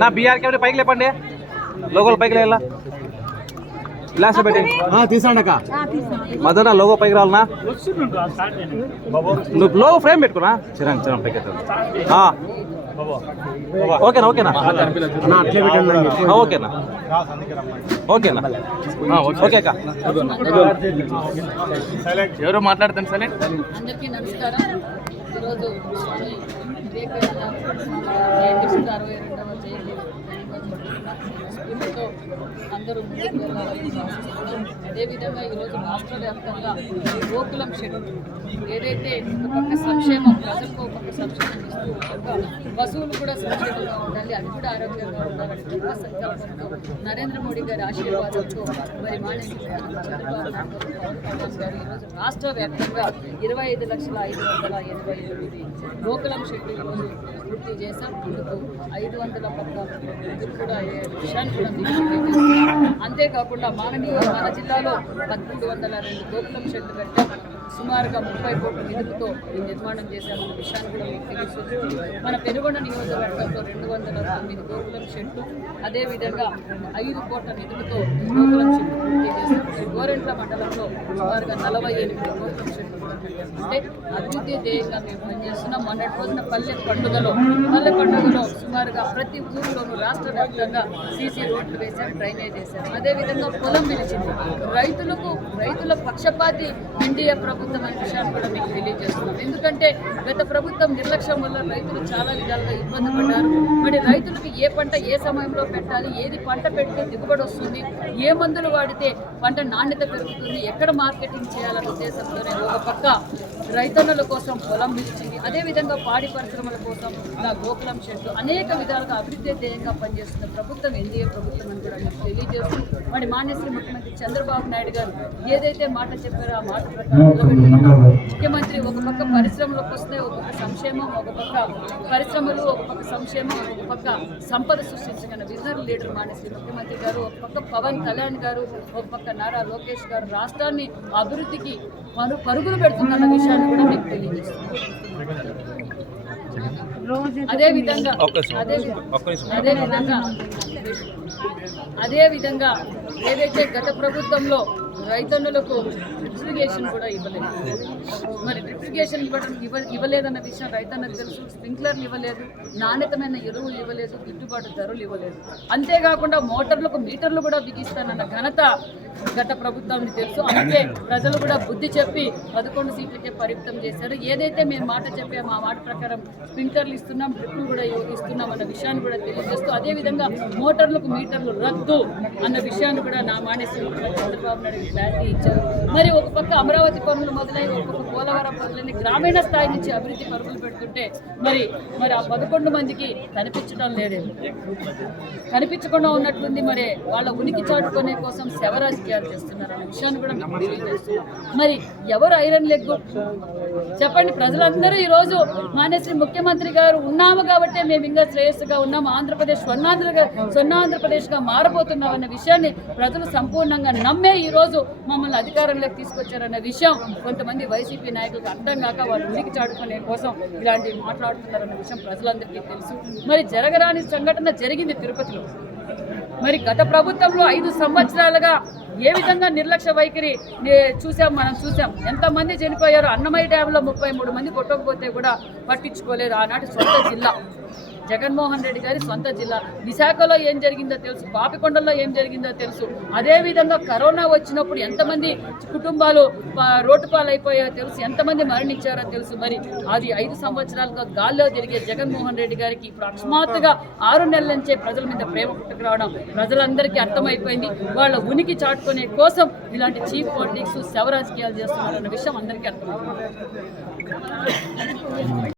నా BR camera పైకి లేపండి లోగోలు పైకి లేలా గ్లాస్ పెట్టి. తీసాడక మధు నా లోగో పైకి రావాలనా? నువ్వు లోగో ఫ్రేమ్ పెట్టుకున్నా? చిరాన్ చిరాన్ పైకి. ఓకేనా ఓకేనా? ఓకేనా? ఓకేనా? ఆ, ఓకే. ఎవరు మాట్లాడుతాను సరే అందరికీ నమస్కారం. ఈరోజు స్వామి వివేకానంద అందరూ ముందుకు వెళ్ళాలని అదేవిధంగా ఈరోజు రాష్ట్ర వ్యాప్తంగా గోకులం షెడ్యూల్ ఏదైతే ఒక పక్క సంక్షేమం ప్రజలకు ఒక పక్క సంక్షేమం ఇస్తూ ఒక పశువులు కూడా సంక్షేమంగా ఉండాలి అది కూడా ఆరోగ్యంగా ఉండాలని గొప్ప సంకల్పంతో నరేంద్ర మోడీ గారి ఆశీర్వాదంతో మరి మానేసి చంద్రబాబు గారు, ఈరోజు రాష్ట్ర వ్యాప్తంగా ఇరవై ఐదు లక్షల ఐదు వందల ఎనభై ఎనిమిది గోకులం షెడ్యూల్ ఈరోజు పూర్తి చేశాం. ఇందుకు ఐదు వందల పద్నాలుగు నిధులు కూడా విషయాన్ని కూడా అంతేకాకుండా మాననీయ మన జిల్లాలో పదమూడు వందల రెండు గోకులం షెడ్లు పెట్టాం సుమారుగా ముప్పై కోట్ల నిధులతో నిర్మాణం చేశామన్న విషయాన్ని కూడా మీకు తెలియజేస్తుంది. మన పెనుగొండ నియోజకవర్గంలో రెండు వందల తొమ్మిది గోకులం షెడ్లు అదేవిధంగా ఐదు కోట్ల నిధులతో గోకులం షెడ్లు చేశాం మండలంలో సుమారుగా నలభై ఎనిమిది కోట్ల చెట్లు అంటే అభివృద్ధి ధ్యేయంగా మేము పనిచేస్తున్నాం. మొన్నటి రోజున పల్లె పండుగలో పల్లె పండుగలో సుమారుగా ప్రతి ఊరిలోనూ రాష్ట్ర వ్యాప్తంగా సీసీ రోడ్లు వేశాం డ్రైనేజ్ వేశాం అదేవిధంగా పొలం నిలిచింది. రైతులకు రైతుల పక్షపాతి ఎన్డీఏ ప్రభుత్వం అనే విషయాన్ని కూడా మీకు తెలియజేస్తున్నాం. ఎందుకంటే గత ప్రభుత్వం నిర్లక్ష్యం వల్ల రైతులు చాలా విధాలుగా ఇబ్బంది పడ్డారు. మరి రైతులకు ఏ పంట ఏ సమయంలో పెట్టాలి ఏది పంట పెడితే దిగుబడి వస్తుంది ఏ మందులు వాడితే పంట నాణ్యత పెరుగుతుంది ఎక్కడ మార్కెటింగ్ చేయాలనే ఉద్దేశంతోనే ఒక పక్క రైతన్నుల కోసం పొలం ఇచ్చింది అదేవిధంగా పాడి పరిశ్రమల కోసం ఇంకా గోకులం షెడ్లు అనేక విధాలుగా అభివృద్ధి ధ్యేయంగా పనిచేస్తున్న ప్రభుత్వం ఎన్డీఏ ప్రభుత్వం అని తెలియజేస్తూ మరి మాన్యశ్రీ ముఖ్యమంత్రి చంద్రబాబు నాయుడు గారు ఏదైతే మాట చెప్పారో ఆ మాట ముఖ్యమంత్రి ఒక పక్క పరిశ్రమలకు వస్తే ఒక పక్క సంక్షేమం ఒక పక్క పరిశ్రమలు ఒక పక్క సంక్షేమం ఒక పక్క సంపద సృష్టించగల విజనరీ లీడర్ మానేశ్వరి ముఖ్యమంత్రి గారు ఒక పక్క పవన్ కళ్యాణ్ గారు ఒక పక్క నారా లోకేష్ గారు రాష్ట్రాన్ని అభివృద్ధికి పరు పరుగులు పెడుతున్న విషయాన్ని కూడా మీకు తెలియజేస్తున్నారు అదే విధంగా అదే విధంగా అదే విధంగా ఏదైతే గత ప్రభుత్వంలో రైతన్నులకు డ్రిప్లికేషన్ కూడా ఇవ్వలేదు. మరి డ్రిప్లికేషన్ ఇవ్వడం ఇవ్వ ఇవ్వలేదన్న విషయం రైతన్నకు తెలుసు స్ప్రింక్లర్లు ఇవ్వలేదు నాణ్యతమైన ఎరువులు ఇవ్వలేదు గిట్టుబాటు ధరలు ఇవ్వలేదు. అంతేకాకుండా మోటార్లకు మీటర్లు కూడా బిగిస్తానన్న ఘనత గత ప్రభుత్వానికి తెలుసు. అందుకే ప్రజలు కూడా బుద్ధి చెప్పి పదకొండు సీట్లకే పరిమితం చేశారు. ఏదైతే మేము మాట చెప్పాము ఆ మాట ప్రకారం స్ప్రింక్లర్లు ఇస్తున్నాం డ్రిప్లు కూడా ఇవ్వ- ఇస్తున్నాం అన్న విషయాన్ని కూడా తెలియజేస్తూ అదేవిధంగా మోటార్లకు మీటర్లు రద్దు అన్న విషయాన్ని కూడా నా మానేశ్వరం చంద్రబాబు నాయుడు క్లారిటీ ఇచ్చారు. మరి ఒక పక్క అమరావతి పనులు మొదలై ఒక పక్క పోలవరం పనులని గ్రామీణ స్థాయి నుంచి అభివృద్ధి పరుగులు పెడుతుంటే మరి మరి ఆ పదకొండు మందికి కనిపించడం లేదేమో కనిపించకుండా ఉన్నట్లుంది. మరి వాళ్ళ ఉనికి చాటుకునే కోసం శవరాజ్ రాజకీయాలు చేస్తున్నారు అనే విషయాన్ని కూడా మరి ఎవరు ఐరన్ లెగ్ చెప్పండి ప్రజలందరూ ఈరోజు మానేశ్వరి ముఖ్యమంత్రి గారు ఉన్నాము కాబట్టి మేము ఇంకా శ్రేయస్సుగా ఉన్నాము ఆంధ్రప్రదేశ్ స్వర్ణాంధ్రగా స్వర్ణాంధ్రప్రదేశ్గా మారబోతున్నాం అన్న విషయాన్ని ప్రజలు సంపూర్ణంగా నమ్మే ఈరోజు మమ్మల్ని అధికారంలోకి తీసుకొచ్చారన్న విషయం కొంతమంది వైసీపీ నాయకులకు అర్థం కాక వాళ్ళు ఉనికి చాటుకునే కోసం ఇలాంటివి మాట్లాడుతున్నారన్న విషయం ప్రజలందరికీ తెలుసు. మరి జరగరాని సంఘటన జరిగింది తిరుపతిలో. మరి గత ప్రభుత్వంలో ఐదు సంవత్సరాలుగా ఏ విధంగా నిర్లక్ష్య వైఖరి నే- చూసాం మనం చూసాం. ఎంతమంది చనిపోయారు అన్నమయ్య డ్యాంలో ముప్పై మూడు మంది కొట్టకపోతే కూడా పట్టించుకోలేదు ఆనాటి సొంత జిల్లా. జగన్మోహన్ రెడ్డి గారి సొంత జిల్లా. విశాఖలో ఏం జరిగిందో తెలుసు పాపికొండలో ఏం జరిగిందో తెలుసు. అదేవిధంగా కరోనా వచ్చినప్పుడు ఎంతమంది కుటుంబాలు రోడ్డు పాలైపోయారో తెలుసు ఎంతమంది మరణించారో తెలుసు. మరి అది ఐదు సంవత్సరాలుగా గాల్లో తిరిగే జగన్మోహన్ రెడ్డి గారికి ఇప్పుడు అకస్మాత్తుగా ఆరు నెలల నుంచే ప్రజల మీద ప్రేమ పుట్టుకురావడం ప్రజలందరికీ అర్థమైపోయింది. వాళ్ళ ఉనికి చాటుకునే కోసం ఇలాంటి చీఫ్ పాలిటిక్స్ శవ రాజకీయాలు చేస్తున్నారన్న విషయం అందరికీ అర్థమవుతుంది.